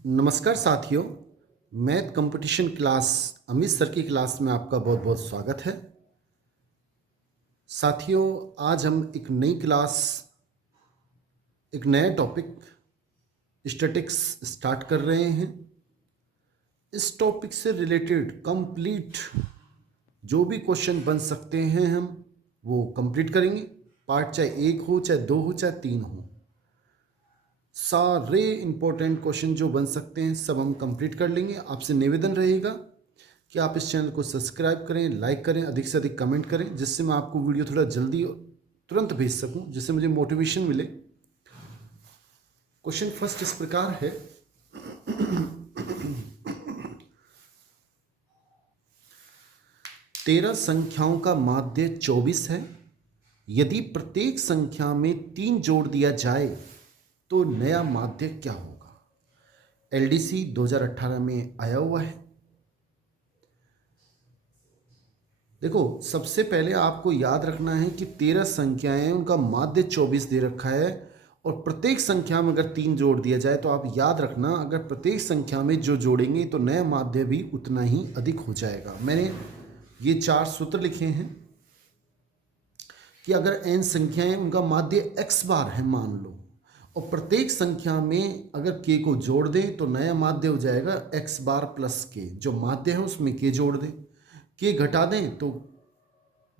नमस्कार साथियों। Math competition class Amit sir की क्लास में आपका बहुत बहुत स्वागत है। साथियों, आज हम एक नई क्लास, एक नया टॉपिक स्टैटिक्स स्टार्ट कर रहे हैं। इस टॉपिक से रिलेटेड कंप्लीट जो भी क्वेश्चन बन सकते हैं हम वो कंप्लीट करेंगे। पार्ट चाहे एक हो, चाहे दो हो, चाहे तीन हो, सारे इंपॉर्टेंट क्वेश्चन जो बन सकते हैं सब हम कंप्लीट कर लेंगे। आपसे निवेदन रहेगा कि आप इस चैनल को सब्सक्राइब करें, लाइक करें, अधिक से अधिक कमेंट करें, जिससे मैं आपको वीडियो थोड़ा जल्दी तुरंत भेज सकूं, जिससे मुझे मोटिवेशन मिले। क्वेश्चन फर्स्ट इस प्रकार है। 13 संख्याओं का माध्य 24 है। यदि प्रत्येक संख्या में 3 जोड़ दिया जाए तो नया माध्य क्या होगा? एलडीसी 2018 में आया हुआ है। देखो, सबसे पहले आपको याद रखना है कि 13 संख्याएं, उनका माध्य 24 दे रखा है और प्रत्येक संख्या में अगर 3 जोड़ दिया जाए तो आप याद रखना, अगर प्रत्येक संख्या में जो जोड़ेंगे तो नया माध्य भी उतना ही अधिक हो जाएगा। मैंने ये 4 सूत्र लिखे हैं कि अगर n संख्याएं, उनका माध्य x बार है मान लो, और प्रत्येक संख्या में अगर k को जोड़ दें तो नया माध्य हो जाएगा x बार प्लस k। जो माध्य है उसमें k जोड़ दें, k घटा दें तो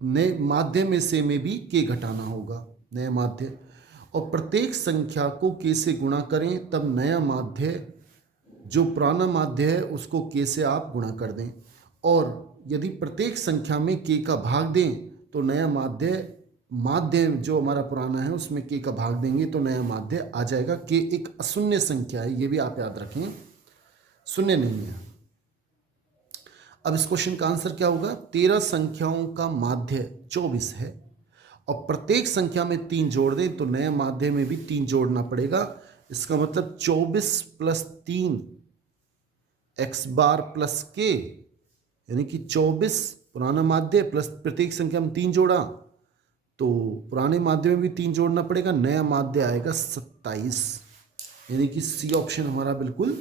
नए माध्य में से में भी k घटाना होगा, नया माध्य। और प्रत्येक संख्या को k से गुणा करें, तब नया माध्य, जो पुराना माध्य है उसको k से आप गुणा कर दें। और यदि प्रत्येक संख्या में k का भाग दें तो नया माध्य जो हमारा पुराना है उसमें k का भाग देंगे तो नया माध्य आ जाएगा। k एक अशून्य संख्या है, ये भी आप याद रखें, शून्य नहीं है। अब इस क्वेश्चन का आंसर क्या होगा? 13 संख्याओं का माध्य 24 है और प्रत्येक संख्या में 3 जोड़ दें तो नए माध्य में भी 3 जोड़ना पड़ेगा। इसका मतलब 24 प्लस 3 x बार प्लस k, यानी कि 24 पुराना माध्य प्लस प्रत्येक संख्या में 3 जोड़ा तो पुराने माध्य में भी 3 जोड़ना पड़ेगा, नया माध्य आएगा 27, यानी कि सी ऑप्शन हमारा बिल्कुल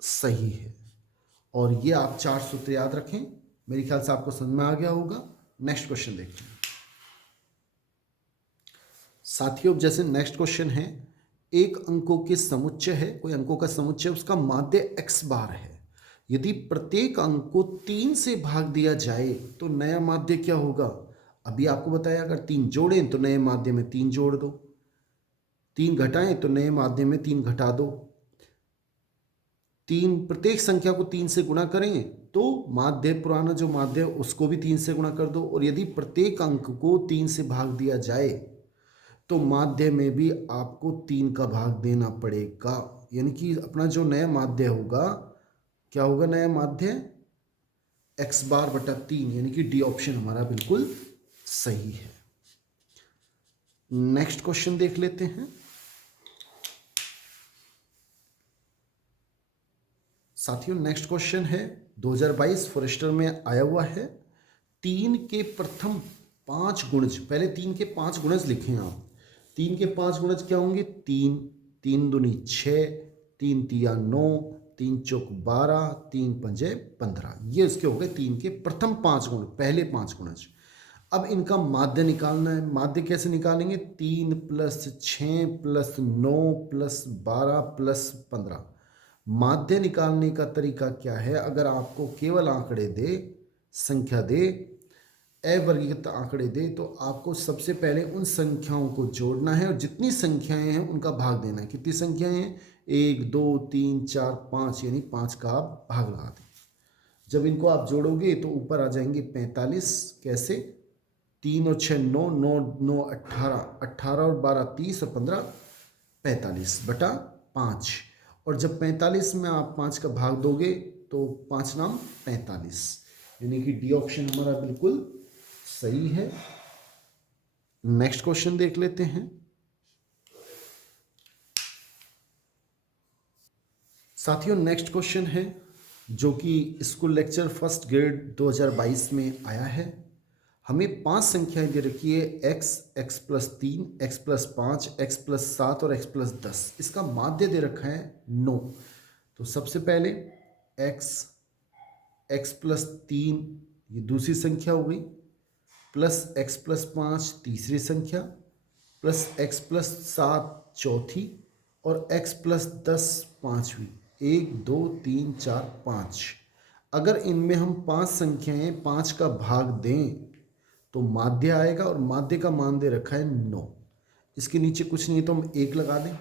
सही है। और ये आप 4 सूत्र याद रखें, मेरे ख्याल से आपको समझ में आ गया होगा। नेक्स्ट क्वेश्चन देखते हैं साथियों। जैसे नेक्स्ट क्वेश्चन है, एक अंकों के समुच्चय है, कोई अंकों का समुच्चय, उसका माध्य x बार है। यदि प्रत्येक अंक को 3 से भाग दिया जाए तो नया माध्य क्या होगा? अभी आपको बताया, अगर 3 जोड़ें तो नए माध्य में 3 जोड़ दो, 3 घटाएं तो नए माध्य में 3 घटा दो, 3 प्रत्येक संख्या को 3 से गुणा करें तो माध्य, पुराना जो माध्य उसको भी 3 से गुणा कर दो। और यदि प्रत्येक अंक को 3 से भाग दिया जाए तो माध्य में भी आपको 3 का भाग देना पड़ेगा, यानी कि अपना जो नया माध्य होगा, क्या होगा नया माध्य? x बार बटा 3, यानी कि डी ऑप्शन हमारा बिल्कुल सही है। नेक्स्ट क्वेश्चन देख लेते हैं साथियों। नेक्स्ट क्वेश्चन है 2022 फॉरेस्टर में आया हुआ है। 3 के प्रथम 5 गुणज, पहले 3 के 5 गुणज लिखें आप। 3 के 5 गुणज क्या होंगे? 3, 3 दूनी 6, 3 तिया 9, 3 चौक 12, 3 पंजे 15, ये उसके हो गए 3 के प्रथम 5 गुण, पहले 5 गुणज। अब इनका माध्य निकालना है। माध्य कैसे निकालेंगे? 3 प्लस 6 प्लस 9 प्लस 12 प्लस 15। माध्य निकालने का तरीका क्या है? अगर आपको केवल आंकड़े दे, संख्या दे, अवर्गीकृत आंकड़े दे, तो आपको सबसे पहले उन संख्याओं को जोड़ना है और जितनी संख्याएं हैं उनका भाग देना है। कितनी संख्याएं हैं? 1 2 3 4 5, यानी 5 का आप भाग लगा दें। जब इनको आप जोड़ोगे तो ऊपर आ जाएंगे 45। कैसे? 3 और 6 9, 9 9 18, 18 और 12 30 और 15 45 बटा 5। और जब 45 में आप 5 का भाग दोगे तो 5 नाम 45, यानी कि डी ऑप्शन हमारा बिल्कुल सही है। नेक्स्ट क्वेश्चन देख लेते हैं साथियों। नेक्स्ट क्वेश्चन है जो कि स्कूल लेक्चर फर्स्ट ग्रेड 2022 में आया है। हमें 5 संख्याएं दे रखी है, x, x plus 3, x plus 5, x plus 7 और x प्लस 10। इसका माध्य दे रखा है 9। तो सबसे पहले x, x प्लस 3 ये दूसरी संख्या हो गई, प्लस x प्लस 5 तीसरी संख्या, प्लस x प्लस 7 चौथी, और x प्लस 10 पांचवी। 1 2 3 4 5। अगर इनमें हम 5 संख्याएं 5 का भाग दें तो माध्य आएगा, और माध्य का मान दे रखा है 9। इसके नीचे कुछ नहीं है तो हम 1 लगा दें।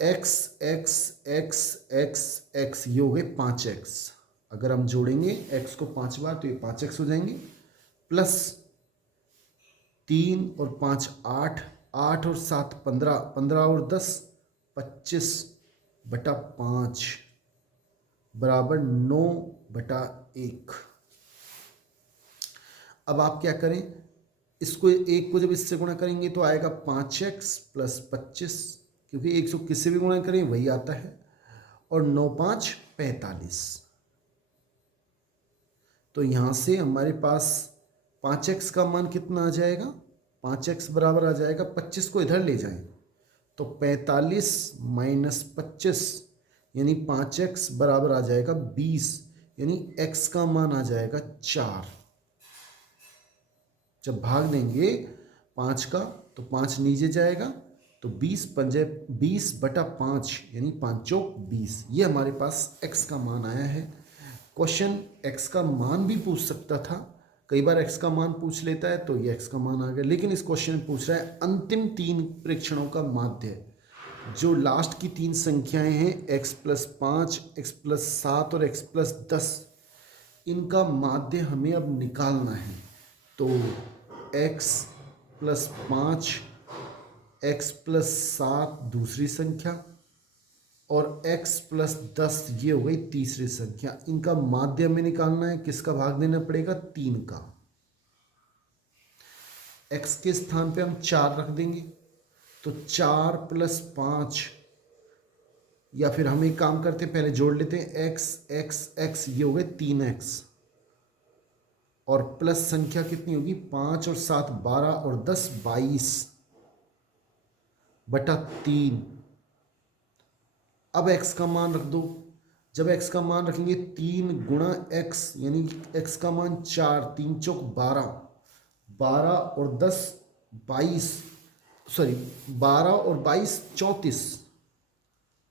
x x x x x ये हो गए 5x। अगर हम जोड़ेंगे x को 5 बार तो ये 5x हो जाएंगे, प्लस 3 और 5 8, 8 और 7 15, 15 और 10 25 बटा 5 बराबर 9 बटा 1। अब आप क्या करें, इसको 1 को जब इससे गुणा करेंगे तो आएगा 5x प्लस 25, क्योंकि 100 किससे भी गुणा करें वही आता है, और 9 5 45। तो यहाँ से हमारे पास 5x का मान कितना आ जाएगा, 5x बराबर आ जाएगा, 25 को इधर ले जाएं तो 45 माइनस 25 यानी 5x बराबर आ जाएगा 20, यानी x का मान आ जाएगा 4। जब भाग देंगे 5 का तो 5 नीचे जाएगा, तो 20 पंजे 20 बटा 5 यानी 5 चौक 20। ये हमारे पास x का मान आया है। क्वेश्चन x का मान भी पूछ सकता था, कई बार x का मान पूछ लेता है तो ये x का मान आ गया, लेकिन इस क्वेश्चन में पूछ रहा है अंतिम 3 प्रेक्षणों का माध्य। जो लास्ट की 3 संख्याएं हैं x प्लस 5, x प्लस 7 और x प्लस 10, इनका माध्य हमें अब निकालना है। तो x प्लस 5, x प्लस 7 दूसरी संख्या, और x प्लस 10 ये हो गई तीसरी संख्या। इनका माध्य हमें निकालना है, किसका भाग देना पड़ेगा, 3 का। x के स्थान पे हम 4 रख देंगे, तो 4 प्लस 5, या फिर हम एक काम करते हैं पहले जोड़ लेते हैं, x x x ये हो गए 3x, और प्लस संख्या कितनी होगी, 5 और 7 12 और 10 22 बटा 3। अब x का मान रख दो। जब x का मान रखेंगे 3 गुणा x, यानी x का मान 4, 3 चौक 12, 12 और 10 22, सॉरी 12 और 22 34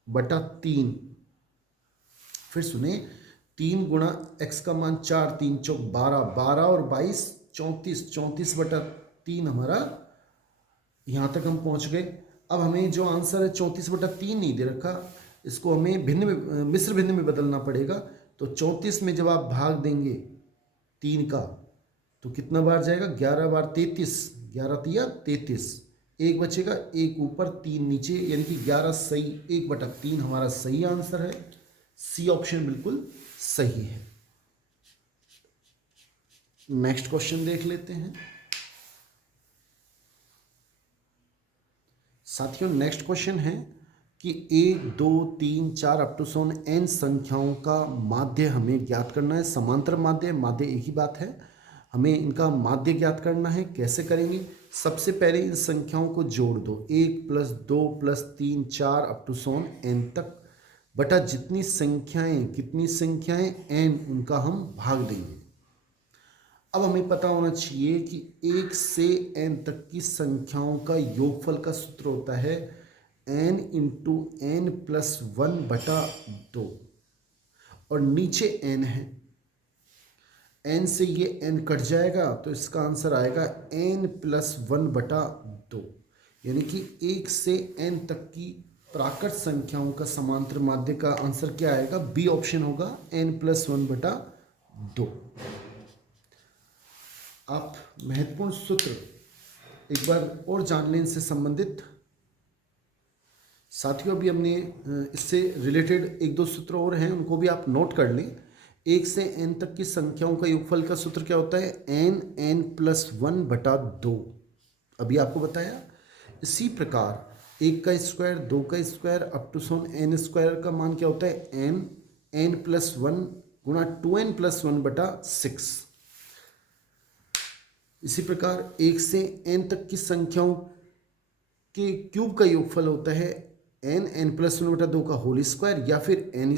बटा 3। फिर सुने, 3 गुणा x का मान 4, 3 चौक 12, 12 और 22 34, 34 बटा 3 हमारा यहाँ तक हम पहुँच गए। अब हमें जो आंसर है 34 बटा 3 नहीं दे रखा, इसको हमें भिन्न में, मिश्र भिन्न में बदलना पड़ेगा। तो 34 में जब आप भाग देंगे 3 का तो कितना बार जाएगा, 11 बार 33, 11 तिया 33, 1 बचेगा, 1 ऊपर 3 नीचे, यानी कि 11 सही 1 बटा 3 हमारा सही आंसर है। सी ऑप्शन बिल्कुल सही है। नेक्स्ट क्वेश्चन देख लेते हैं साथियों। नेक्स्ट क्वेश्चन है कि 1 2 3 4 अप टू सोन n संख्याओं का माध्य हमें ज्ञात करना है। समांतर माध्य, माध्य एक ही बात है, हमें इनका माध्य ज्ञात करना है। कैसे करेंगे, सबसे पहले इन संख्याओं को जोड़ दो, 1 प्लस 2 प्लस 3 4 अप टू सोन n तक, बटा जितनी संख्याएं, कितनी संख्याएं n, उनका हम भाग देंगे। अब हमें पता होना चाहिए कि 1 से n तक की संख्याओं का योगफल का सूत्र होता है n इंटू n प्लस 1 बटा 2, और नीचे n है, n से ये n कट जाएगा तो इसका आंसर आएगा n प्लस 1 बटा 2, यानी कि 1 से n तक की प्राकृत संख्याओं का समांतर माध्य का आंसर क्या आएगा, बी ऑप्शन होगा, n प्लस 1 बटा 2। आप महत्वपूर्ण सूत्र एक बार और जान लें इनसे संबंधित। साथियों अभी हमने इससे रिलेटेड 1-2 सूत्र और हैं, उनको भी आप नोट कर लें। 1 से n तक की संख्याओं का योगफल का सूत्र क्या होता है, n प्लस 1 बटा 2, अभी आपको बताया। इसी प्रकार 1 का स्क्वायर, 2 का स्क्वायर अप टू सोन n स्क्वायर का मान क्या होता है, n प्लस 1 गुणा 2n प्लस 1 बटा 6। इसी प्रकार 1 से n तक की संख्याओं के क्यूब का योगफल होता है n+1/2 का होल स्क्वायर या फिर n²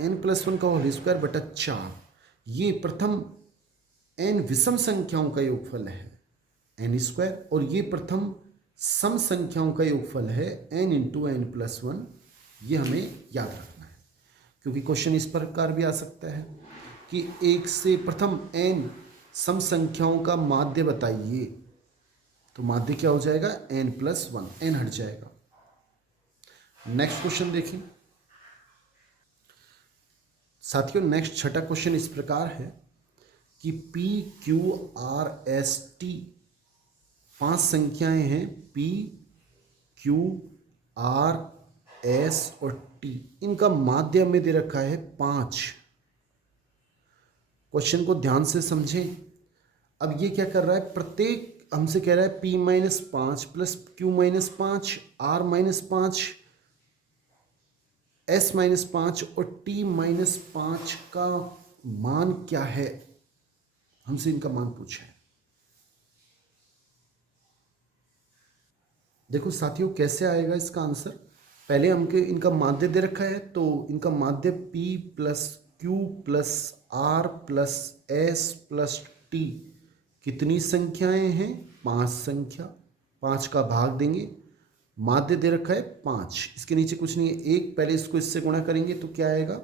n+1 का होल स्क्वायर बटा 4। ये प्रथम n विषम संख्याओं का योगफल है n², और ये प्रथम सम संख्याओं का योगफल है n × n+1। ये हमें याद रखना है, क्योंकि क्वेश्चन इस प्रकार भी आ सकता है कि एक से प्रथम n सम संख्याओं का माध्य बताइए, तो माध्य क्या हो जाएगा n+1, n हट जाएगा। नेक्स्ट क्वेश्चन देखिए साथियों। नेक्स्ट छठा क्वेश्चन इस प्रकार है कि P Q R S T 5 संख्याएं हैं, P Q R S और T, इनका माध्य में दे रखा है 5। क्वेश्चन को ध्यान से समझें। अब ये क्या कर रहा है, प्रत्येक हमसे कह रहा है P-5 plus Q-5 R-5 S-5 और T-5 का मान क्या है, हमसे इनका मान पूछा है। देखो साथियों कैसे आएगा इसका आंसर। पहले हमके इनका माध्य दे रखा है, तो इनका माध्य P plus Q plus R plus S plus T, कितनी संख्याएं हैं, 5 संख्या। 5 का भाग देंगे, माध्य दे रखा है 5, इसके नीचे कुछ नहीं है, एक। पहले इसको इससे गुणा करेंगे तो क्या आएगा,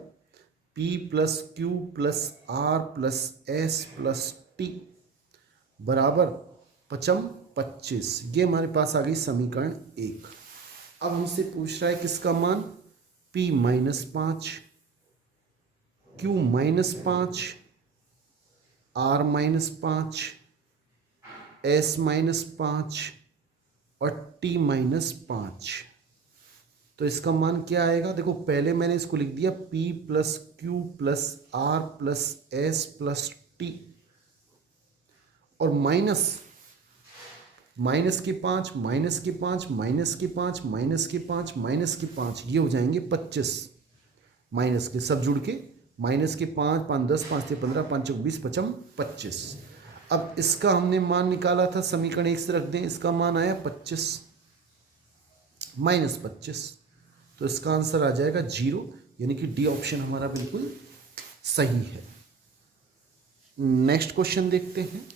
P plus Q plus R plus S plus T बराबर 25। ये हमारे पास आ गई समीकरण 1। अब हमसे पूछ रहा है किसका मान, P-5 Q-5 R-5 S-5 और T-5। तो इसका मान क्या आएगा, देखो पहले मैंने इसको लिख दिया P plus Q plus R plus S plus T, और माइनस के 5 माइनस के 5 माइनस के 5 माइनस के 5 माइनस के 5, ये हो जाएंगे 25। माइनस के सब जुड़ के माइनस के 5 5 10 5 3 15 5 4 20 25। अब इसका हमने मान निकाला था, समीकरण 1 से रख दें, इसका मान आया 25 माइनस 25, तो इसका आंसर आ जाएगा 0, यानी कि डी ऑप्शन हमारा बिल्कुल सही है। नेक्स्ट क्वेश्चन देखते हैं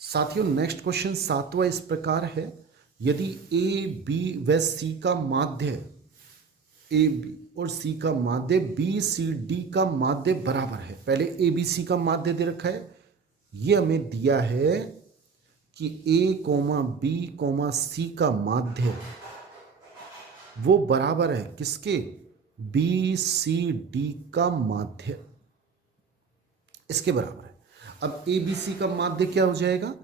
साथियों। नेक्स्ट क्वेश्चन 7वां इस प्रकार है, यदि ए बी व सी का माध्य, ए बी और सी का माध्य बी सी डी का माध्य बराबर है। पहले ए बी सी का माध्य दे रखा है, ये हमें दिया है कि ए कोमा बी कोमा सी का माध्य वो बराबर है किसके, बी सी डी का माध्य, इसके बराबर है। अब ए बी सी का माध्य क्या हो जाएगा,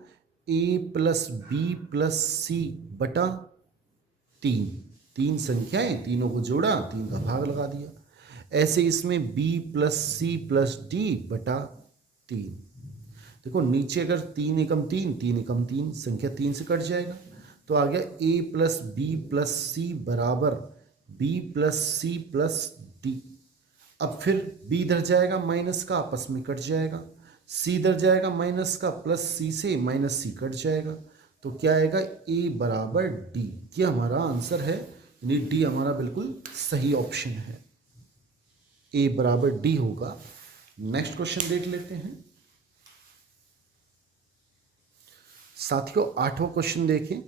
ए प्लस बी प्लस सी बटा 3। 3 संख्याएं, तीनों को जोड़ा, 3 का भाग लगा दिया। ऐसे इसमें b plus C plus D बटा 3। देखो नीचे अगर 3 एकम 3 3 एकम 3, संख्या 3 से कट जाएगा, तो आ गया a plus B plus C बराबर b plus C plus D. अब फिर b इधर जाएगा माइनस का, आपस में कट जाएगा, c इधर जाएगा माइनस का, प्लस c से माइनस c कट जाएगा, तो क्या आएगा a बराबर d। ये हमारा आंसर है, यानी डी हमारा बिल्कुल सही ऑप्शन है, a बराबर d होगा। नेक्स्ट क्वेश्चन देख लेते हैं साथियों। 8वां क्वेश्चन देखें,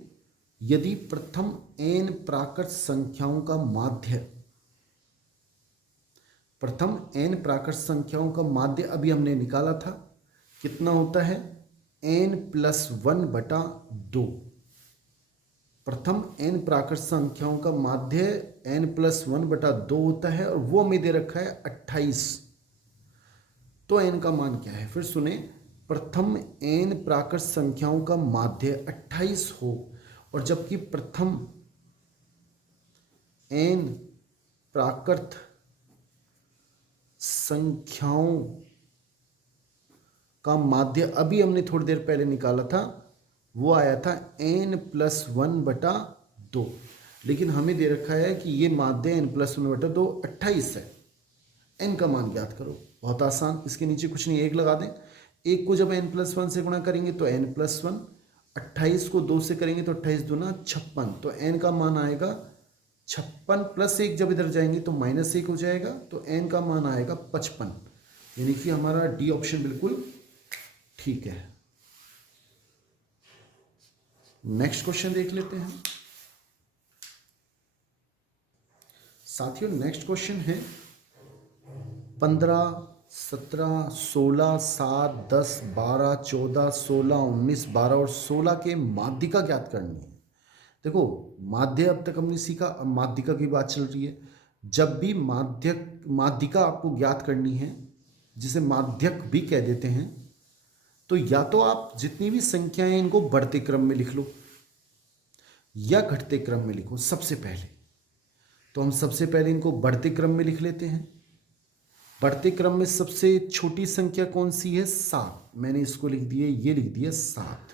यदि प्रथम n प्राकृत संख्याओं का माध्य, प्रथम n प्राकृत संख्याओं का माध्य अभी हमने निकाला था, कितना होता है n+1/2। प्रथम n प्राकृत संख्याओं का माध्य n+1/2 होता है, और वो हमें दे रखा है 28। तो n का मान क्या है, फिर सुने, प्रथम n प्राकृत संख्याओं का माध्य 28 हो, और जबकि प्रथम n प्राकृत संख्याओं का माध्य अभी हमने थोड़ी देर पहले निकाला था, वो आया था n+1/2, लेकिन हमें दे रखा है कि ये माध्य n+1/2 28 है। n का मान ज्ञात करो, बहुत आसान, इसके नीचे कुछ नहीं, 1 लगा दें। 1 को जब n+1 से गुणा करेंगे तो n+1, 28 को 2 से करेंगे तो 28 दूना 56, तो n का मान आएगा 56 प्लस 1, जब इधर जाएंगे तो -1 हो जाएगा, तो n का मान आएगा 55, यानी कि हमारा डी ऑप्शन बिल्कुल ठीक है। नेक्स्ट क्वेश्चन देख लेते हैं साथियों। नेक्स्ट क्वेश्चन है 15, 17, 16, 7, 10, 12, 14, 16, 19, 12 और 16 के माध्यिका ज्ञात करनी है। देखो माध्य अब तक हमने सीखा, अब माध्यिका की बात चल रही है। जब भी माध्यिका आपको ज्ञात करनी है, जिसे माध्यक भी कह देते हैं, तो या तो आप जितनी भी संख्याएं इनको बढ़ते क्रम में लिख लो या घटते क्रम में लिखो। सबसे पहले तो हम सबसे पहले इनको बढ़ते क्रम में लिख लेते हैं। बढ़ते क्रम में सबसे छोटी संख्या कौन सी है? 7। मैंने इसको लिख दिया, ये लिख दिया 7।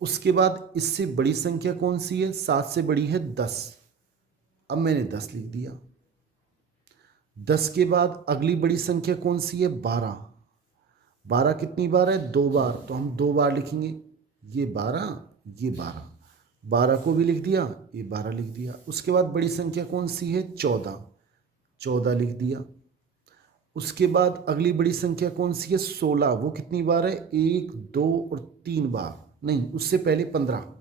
उसके बाद इससे बड़ी संख्या कौन सी है? 7 से बड़ी है 10। अब मैंने 10 लिख दिया। 10 के बाद अगली बड़ी संख्या कौन सी है? 12। 12 कितनी बार है? 2 बार, तो हम 2 बार लिखेंगे। ये 12, ये 12। 12 को भी लिख दिया, ये 12 लिख दिया। उसके बाद बड़ी संख्या कौन सी है? 14। 14 लिख दिया। उसके बाद अगली बड़ी संख्या कौन सी है? 16। वो कितनी बार है? 1, 2 और 3 बार। नहीं, उससे पहले 15।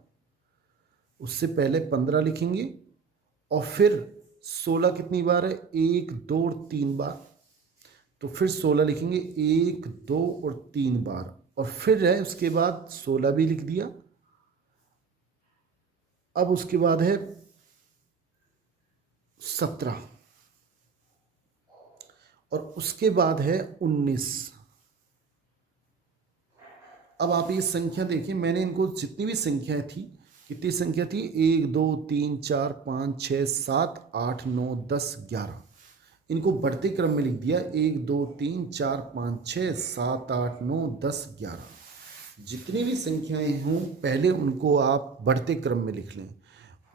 उससे पहले 15 लिखेंगे और फिर 16 कितनी बार है? 1, 2 और 3 बार। तो फिर 16 लिखेंगे 1, 2 और 3 बार, और फिर है उसके बाद 16 भी लिख दिया। अब उसके बाद है 17 और उसके बाद है 19। अब आप ये संख्या देखिए, मैंने इनको जितनी भी संख्याएं थी, कितनी संख्या थी? 1, 2, 3, 4, 5, 6, 7, 8, 9, 10, 11। इनको बढ़ते क्रम में लिख दिया। 1, 2, 3, 4, 5, 6, 7, 8, 9, 10, 11। जितनी भी संख्याएं हों पहले उनको आप बढ़ते क्रम में लिख लें।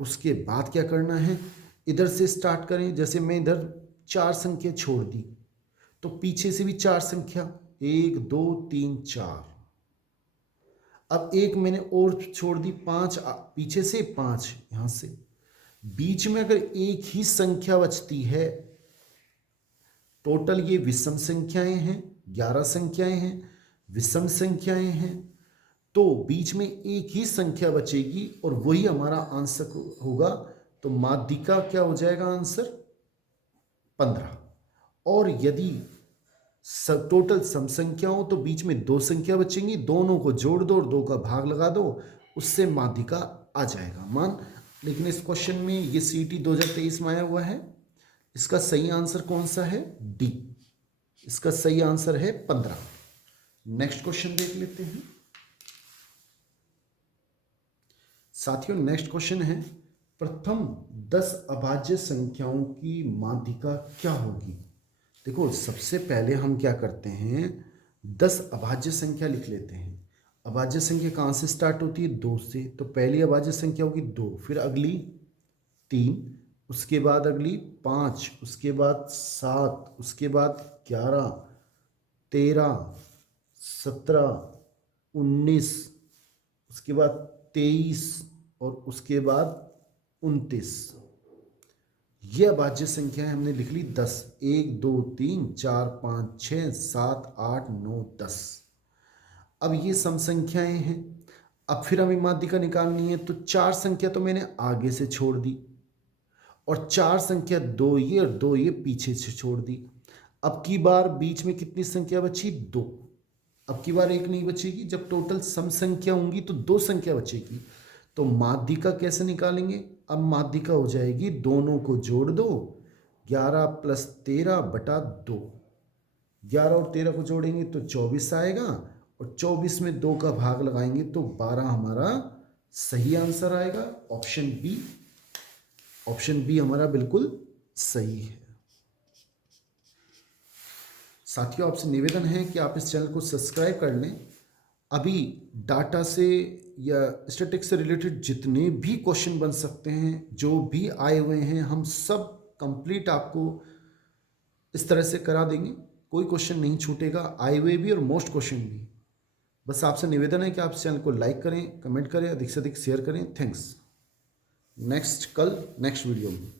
उसके बाद क्या करना है? इधर से स्टार्ट करें। जैसे मैं इधर 4 संख्या छोड़ दी, तो पीछे से भी 4 संख्या, 1, 2, 3, 4। अब एक मैंने और छोड़ दी, 5 पीछे से, 5 यहां से। बीच में अगर एक ही संख्या बचती है, टोटल ये विषम संख्याएं हैं, 11 संख्याएं हैं, विषम संख्याएं हैं, तो बीच में एक ही संख्या बचेगी और वही हमारा आंसर होगा। तो माध्यिका क्या हो जाएगा आंसर? 15। और यदि टोटल सम संख्या हो तो बीच में 2 संख्या बचेंगी, दोनों को जोड़ दो और 2 का भाग लगा दो, उससे माध्यिका आ जाएगा मान। लेकिन इस क्वेश्चन में ये CET 2023 में आया हुआ है। इसका सही आंसर कौन सा है? डी। इसका सही आंसर है 15। नेक्स्ट क्वेश्चन देख लेते हैं साथियों। नेक्स्ट क्वेश्चन है प्रथम 10 अभाज्य संख्याओं की माध्यिका क्या होगी? देखो सबसे पहले हम क्या करते हैं, 10 अभाज्य संख्या लिख लेते हैं। अभाज्य संख्या कहाँ से स्टार्ट होती है? 2 से। तो पहली अभाज्य संख्या होगी 2, फिर अगली 3, उसके बाद अगली 5, उसके बाद 7, उसके बाद 11, 13, 17, 19, उसके बाद 23 और उसके बाद 29। ये अभाज्य संख्याएं हमने लिख ली 10। 1, 2, 3, 4, 5, 6, 7, 8, 9, 10। अब ये सम संख्याएं हैं। अब फिर हमें माध्यिका निकालनी है, तो 4 संख्या तो मैंने आगे से छोड़ दी और 4 संख्या 2 ये और 2 ये पीछे से छोड़ दी। अब की बार बीच में कितनी संख्या बची? 2। अब की बार 1 नहीं बचेगी। जब टोटल सम संख्या होंगी तो 2 संख्या बचेगी। तो माध्यिका कैसे निकालेंगे? अब माध्यिका हो जाएगी, दोनों को जोड़ दो, 11 + 13 बटा 2। 11 और 13 को जोड़ेंगे तो 24 आएगा और 24 में 2 का भाग लगाएंगे तो 12 हमारा सही आंसर आएगा। Option B. ऑप्शन बी हमारा बिल्कुल सही है। साथियों आपसे निवेदन है कि आप इस चैनल को सब्सक्राइब कर लें। अभी डाटा से या स्टैटिस्टिक्स से रिलेटेड जितने भी क्वेश्चन बन सकते हैं, जो भी आए हुए हैं, हम सब कंप्लीट आपको इस तरह से करा देंगे। कोई क्वेश्चन नहीं छूटेगा, आए हुए भी और मोस्ट क्वेश्चन भी। बस आपसे निवेदन है कि आप इस चैनल को लाइक करें, कमेंट करें, अधिक से अधिक शेयर करें। थैंक्स। नेक्स्ट वीडियो में